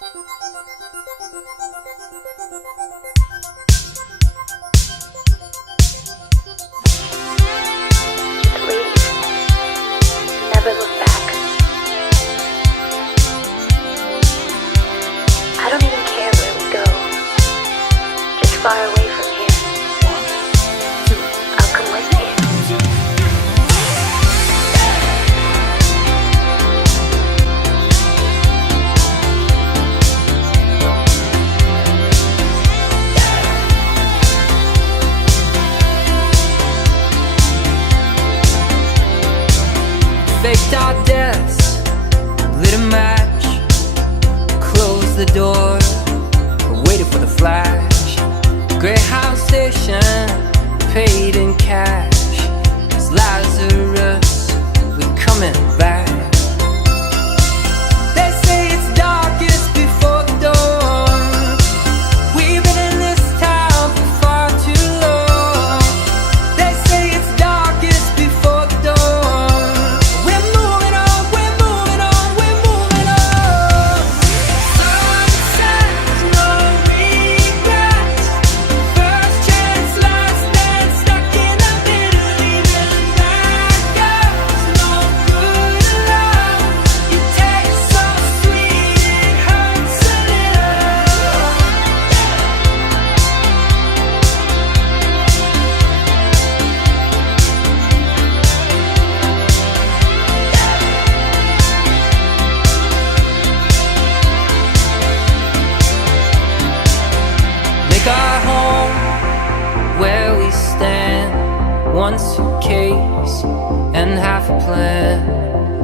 Never look back. I don't even care where we go, just far away from here. I'll come with you. Faked our deaths, lit a match, closed the door, waited for the flash. Greyhound station, paid in cash. As Lazarus, we're coming back. They say it's darkest before the dawn. We've been in this town for far too long. They say it's darkest before the dawn. Our home where we stand, one suitcase and half a plan.